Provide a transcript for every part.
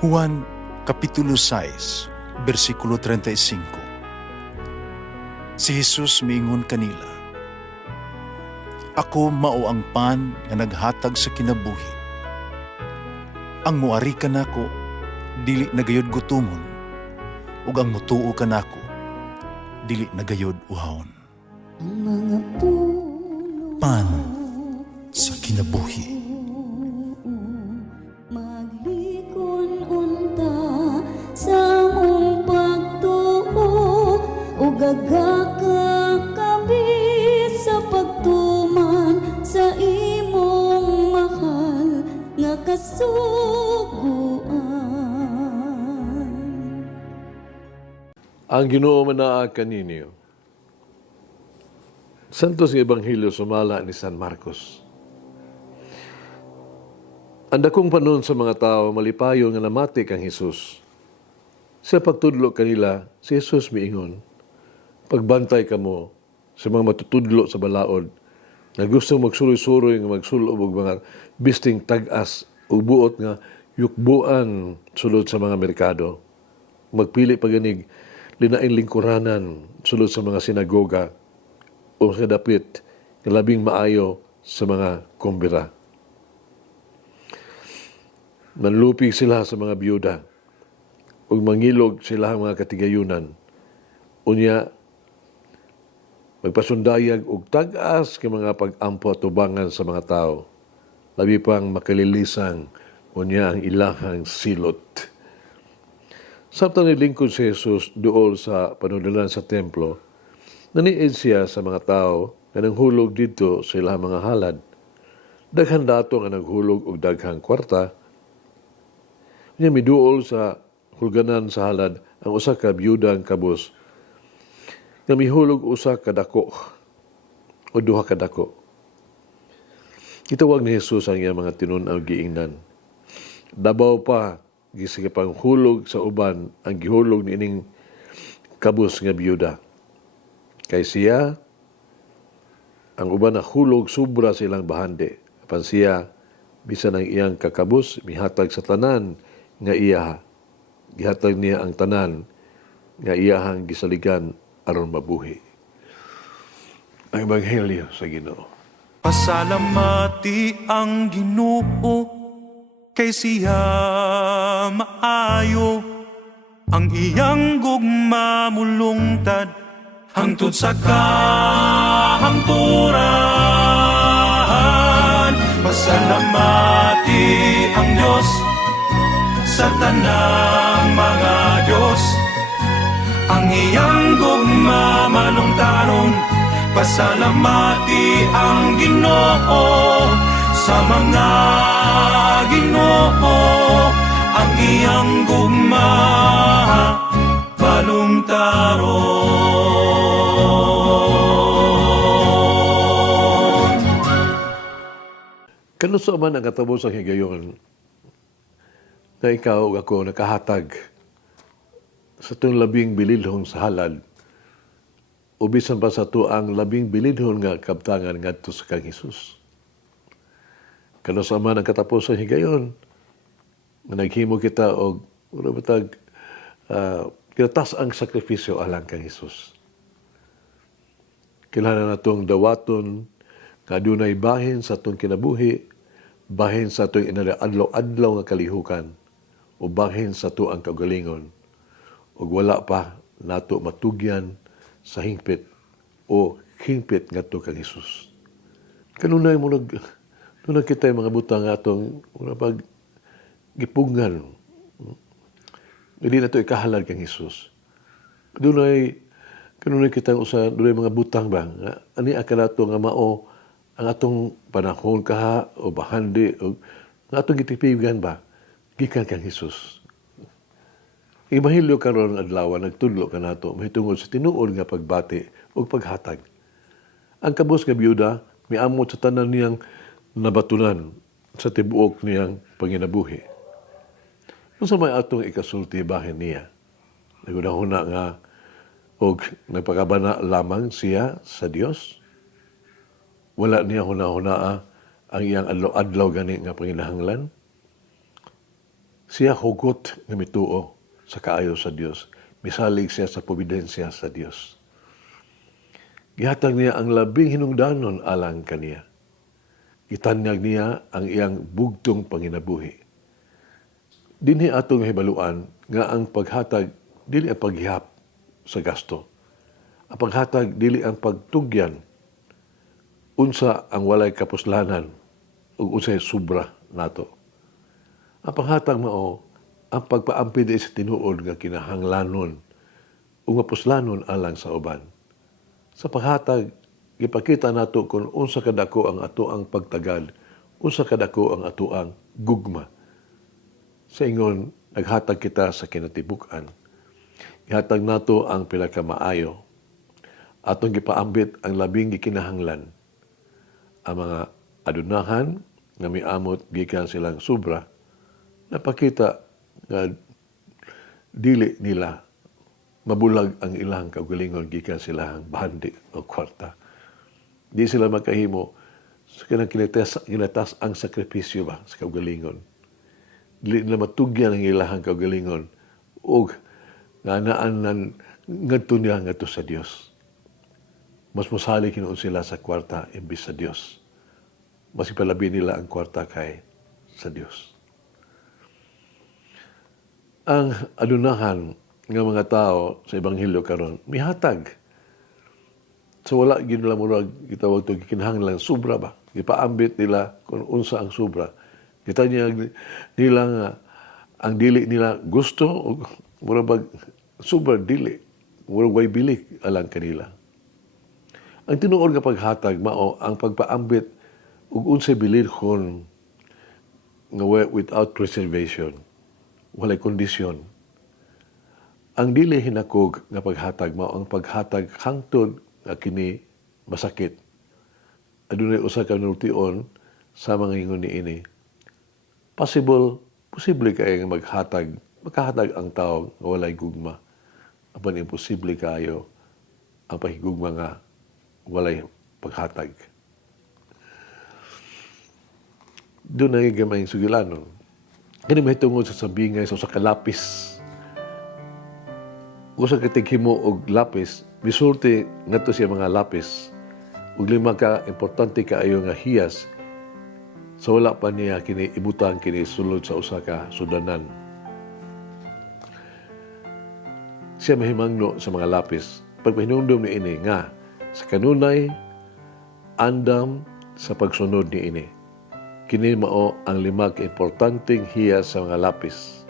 Juan Kapitulo 6, versikulo 35. Si Jesus miingon kanila, "Ako mao ang pan nga naghatag sa kinabuhi. Ang muari kanako dili nagayod gutomon, ug ang mutuo kanako dili nagayod uhawon." Ang mga puno Pan sa kinabuhi. maglikon unta sa mong pagtuo ug gagakabi sa pagtuman sa imong mahal nga kasuguan. Ang Ginoo manaa kaninyo. Santos nga Ebanghelyo sumala ni San Marcos. Ang dakong panon sa mga tao malipayon nga namati kang Hesus. Sa pagtudlo kanila, si Jesus miingon, "Pagbantay kamo sa mga matutudlo sa balaod na gusto magsuroy-suroy nga magsulo og mga bisting tag-as ug buot nga yukbuan sulod sa mga merkado. Magpili paganig linaing lingkuranan sulod sa mga sinagoga o sa dapit nga labing maayo sa mga kumbira. Manlupig sila sa mga biyuda ug mangilog sila ang mga katigayunan. Unya, magpasundayag og tag-as kay mga pag-ampo at tubangan sa mga tao. Labi pang makalilisang unya ang ilahang silot." Samtang nilingkod si Jesus duol sa panunulan sa templo, naniid siya sa mga tao nga nanghulog dito sa ilang mga halad. Daghan dato nga naghulog og daghang kwarta. Niya miduol sa hulganan sa halad ang usa ka biyudang kabus nga mihulog usa ka dako o duha ka dako. Gitawag ni Jesus ang iyang mga tinun-aw giingnan. Dabaw pa gisigapang hulog sa uban ang gihulog niining kabus nga biyuda. Kay siya, ang uban na hulog sobra silang bahande. Apan siya, bisan ang iyang kakabus, mihatag sa tanan nga iya. Gihatag niya ang tanan nga iyahang gisaligan aron mabuhi. Ang Ebanghelyo sa Ginoo. Pasalamati ang Ginoo kay siya maayo, ang iyang gugma mulungtad hangtod sa kahangturan. Pasalamati ang Diyos sa tanang mga Diyos, ang iyang gugma malungtaron. Pasalamati ang Ginoo sa mga Ginoo, ang iyang gugma malungtaron. Kanusa man ang katapos ang higayon na ikaw ug ako nakahatag sa itong labing bilidhon sa halad o bisan pa sa ito ang labing bilidhon nga kabtangan ngadto sa kang Hesus. Kanusa man ang katapos ang higayon na naghimo kita og kinatas ang sakripisyo alang kang Hesus. Kailangan natong dawaton nga adunay bahin sa atong kinabuhi, bahin sa atong inadlaw-adlaw nga kalihukan, o bahin sa ato ang kaugalingon, ug wala pa nato matugyan sa hingpit o hingpit ngadto kang Hesus. Kanunay mo nung kita yung mga butang nga atong pag gipungan, hindi na ito ikahalad kang Hesus. Kanunay kita dunay mga butang ba, nga, ani aka nato nga mao ang atong panahon kaha o bahandi o nga atong gitipigan ba, gikan kang Hesus. Ibahilyo karon adlaw nagtudlo ka nato mahitungod sa tinuod nga pagbati ug paghatag. Ang kabus nga biyuda miamot sa tanan niyang nabatunan sa tibuok niyang panginabuhi. Unsa may atong ikasulti bahin niya? Nagunahuna nga og nagpakabana lamang siya sa Dios. Wala niya hunahunaa ang iyang adlaw-adlaw gani nga panginahanglan. Siya hugot nga mituo sa kaayo sa Dios. Misalig siya sa providensya sa Dios. Gihatag niya ang labing hinungdanon alang kaniya. Itanyag niya ang iyang bugtong panginabuhi. Dinhi atong hibaluan nga ang paghatag dili ang paghihap sa gasto. Ang paghatag dili ang pagtugyan unsa ang walay kapuslanan ug unsay sobra nato. Ang paghatag mao ang pagpaampid sa tinuod nga kinahanglanon ug mapuslanon alang sa uban. Sa paghatag, ipakita nato kung unsa kadako ang atoang pagtagad, unsa kadako ang atoang gugma. Sa ingon, naghatag kita sa kinatibuk-an. Ihatag nato ang pinakamaayo. Atong gipaambit ang labing gikinahanglan. Ang mga adunahan nga miamot gikan silang sobra, napakita nga dili nila mabulag ang ilang kaugalingon gikan silang bahandi o kwarta. Di sila makahimo sa kanang kinatas ang sakripisyo ba sa kaugalingon. Dili nila matugyan ang ilang kaugalingon ug nga naanan ngadto niya ngadto sa Dios. Mas masali kinuon sila sa kwarta imbis sa Dios. Mas ipalabi nila ang kwarta kay sa Dios. Ang adunahan ng mga tao sa Ebanghelyo karon mihatag. So wala gid nila murag gitawag to gikinahanglan sobra ba. Gipaambit nila kung unsa ang sobra. Kita niya nila nga ang dili nila gusto o murag sobra dili. Murag way bilik alang kanila. Ang tinuod nga paghatag mao ang pagpaambit ug unsay bilirhon nga without reservation. Walay kondisyon. Ang dili hinakog nga paghatag mao ang paghatag hangtod nga kini masakit. Adunay usa ka nultion sa mga ingon niini. Posible kay nga makahatag ang tao nga walay gugma. Apan imposible kayo ang pahigugma nga walay paghatag. Doon ay gamay sugilanon. Kani may tungod sa sabingay sa kalapis. Kung sa katighimo og lapis, misulti ngadto siya mga lapis. Ug lima ka importante kaayo nga hiyas sa wala pa niya kini ibutang kini sulod sa usa ka sudanan. Siya mahimangno sa mga lapis. Pagpahinumdum ni ini nga sa kanunay andam sa pagsunod ni ini. Kini mao ang lima ka importanteng hiyas sa mga lapis.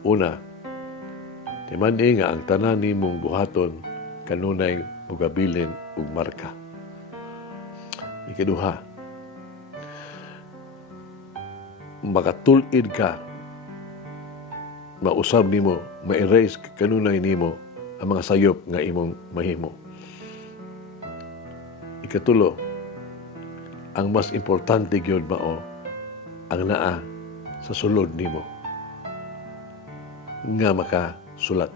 Una, timani nga ang tanan nimong buhaton kanunay mugabilin ug marka. Ikaduha, makatulid ka, mausab nimo, ma-erase kanunay nimo ang mga sayop nga imong mahimo. Ikatulo, ang mas importante gyud mao ang naa sa sulod nimo nga makasulat.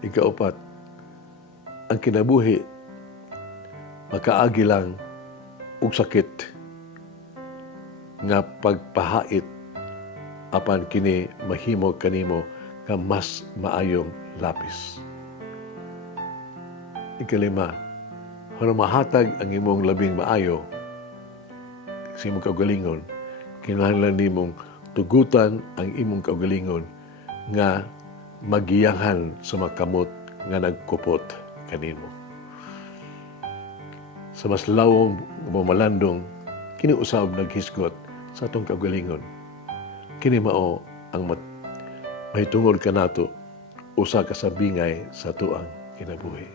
Ikaapat, ang kinabuhi makaagi lang og sakit nga pagpahait apan kini mahimo kanimo nga mas maayong lapis. Ikalima, para mahatag ang imong labing maayo sa imong kaugalingon, kinahanglan nimong tugutan ang imong kaugalingon nga magiyahan sa makamot nga nagkupot kanimo. Sa mas lawong mamalandong, kini usab naghisgot sa atong kaugalingon. Kini mao ang mahitungod kanato usa ka sabingay sa tuang kinabuhi.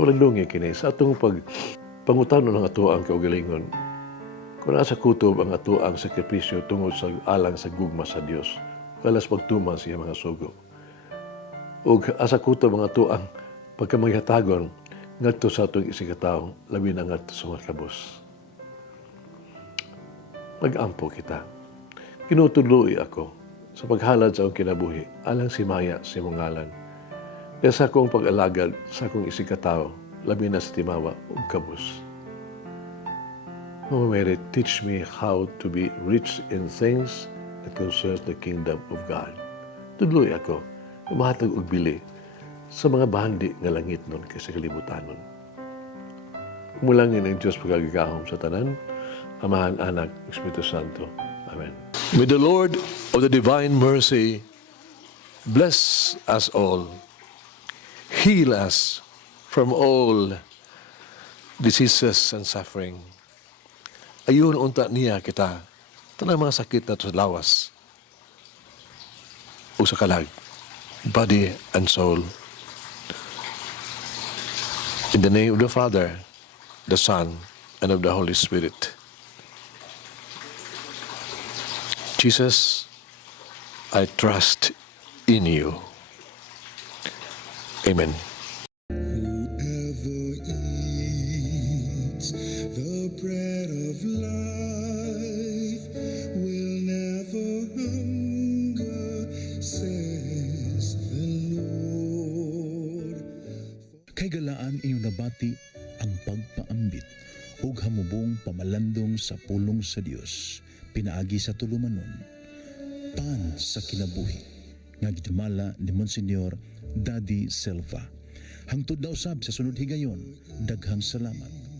Walang lungi kini sa atong pangutanon ng ato ang kaugalingon. Kung nasa kutob ang ato ang sakripisyo tungod sa alang sa gugma sa Dios, kalas pagtuman siya mga sugo. O asa kutob ang ato ang pagkamaghatagon ngadto sa atong isigataw, labi na ngadto sa mga kabus. Mag-ampo kita. Kinutuloy ako sa paghalad sa akong kinabuhi, alang si Maya si mong ngalan. Kaya sa akong pag-alagad, sa akong isigataw, labi na sa timawa ug kabus. Mama Mary, teach me how to be rich in things that concerns the kingdom of God. Tudloy ako, mahatag og bili sa mga bahandi nga langit nun kaysa kalibutan nun. Umulangin ang Diyos pagkagikahom sa tanan, Amahan, Anak, Espiritu Santo. Amen. May the Lord of the divine mercy bless us all, heal us from all diseases and suffering. Ayun unta niya kita, tanang mga sakit na sa lawas o sa kalag, body and soul. In the name of the Father, the Son, and of the Holy Spirit. Jesus, I trust in you. Amen. Whoever eats the bread of life will never hunger, says the Lord. Kay galaan inyong nabati ang pagpaambit ug hamubong pamalandong sa pulong sa Dios pinaagi sa tulumanon pan sa kinabuhi nga gidumala ni Monsignor Daddy Silva. Hangtod na usab sa sunod higayon, daghang salamat.